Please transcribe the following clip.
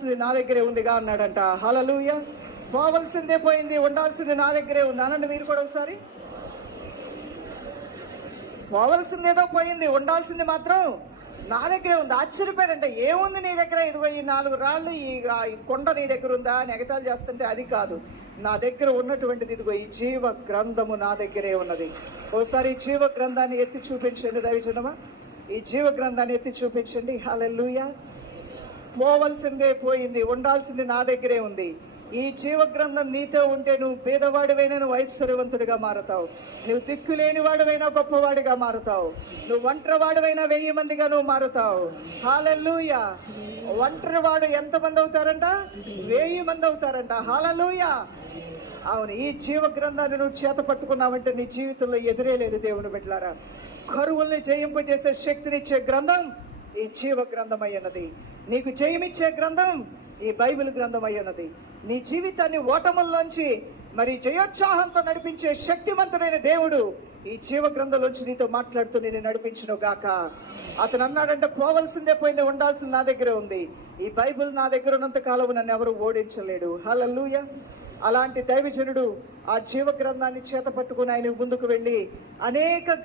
ఉండాల్సింది నా దగ్గరే ఉందిగా అన్నాడంట. హల్లెలూయా. పోవలసిందే పోయింది, ఉండాల్సింది నా దగ్గరే ఉంది అనండి మీరు కూడా ఒకసారి. పోవలసిందేదో పోయింది, ఉండాల్సింది మాత్రం నా దగ్గరే ఉంది. ఆశ్చర్యపోయాడంటే, ఏముంది నీ దగ్గర? ఇదిగో ఈ 4 రాళ్ళు, ఈ కొండ నీ దగ్గర ఉందా అని ఎగతాళి చేస్తుంటే, అది కాదు, నా దగ్గర ఉన్నటువంటిది ఇదిగో ఈ జీవ గ్రంథము నా దగ్గరే ఉన్నది. ఓసారి ఈ జీవ గ్రంథాన్ని ఎత్తి చూపించండి దైవజనమా, ఈ జీవ గ్రంథాన్ని ఎత్తి చూపించండి. హల్లెలూయా. పోవలసిందే పోయింది, ఉండాల్సింది నా దగ్గరే ఉంది. ఈ జీవ గ్రంథం నీతో ఉంటే నువ్వు పేదవాడివైనా నువ్వు ఐశ్వర్యవంతుడిగా మారుతావు, నువ్వు దిక్కులేని వాడివైనా గొప్పవాడిగా మారుతావు, నువ్వు ఒంటరి వాడివైనా 1000 మందిగా నువ్వు మారుతావు. హల్లెలూయా. ఒంటరి వాడు ఎంతమంది అవుతారంట? 1000 మంది అవుతారంట. హల్లెలూయా. అవును, ఈ జీవ గ్రంథాన్ని నువ్వు చేత పట్టుకున్నావంటే నీ జీవితంలో ఎదురే లేదు దేవుని బిడ్డలారా. కరువుల్ని జయింపజేసే శక్తినిచ్చే గ్రంథం ఈ జీవ గ్రంథం అయ్యున్నది. నీకు జయమిచ్చే గ్రంథం ఈ బైబిల్ గ్రంథం అయ్యున్నది. నీ జీవితాన్ని ఓటముల్లోంచి మరి జయోత్సాహంతో నడిపించే శక్తివంతుడైన దేవుడు ఈ జీవ గ్రంథంలోంచి నీతో మాట్లాడుతూ నేను నడిపించును గాక. అతను అన్నాడంటే, పోవలసిందే పోయింది, ఉండాల్సింది నా దగ్గర ఉంది. ఈ బైబిల్ నా దగ్గర ఉన్నంత కాలం నన్ను ఎవరు ఓడించలేడు. హల్లెలూయా. అలాంటి దైవజనుడు ఆ జీవ గ్రంథాన్ని చేత పట్టుకుని ఆయన ముందుకు వెళ్ళి అనేక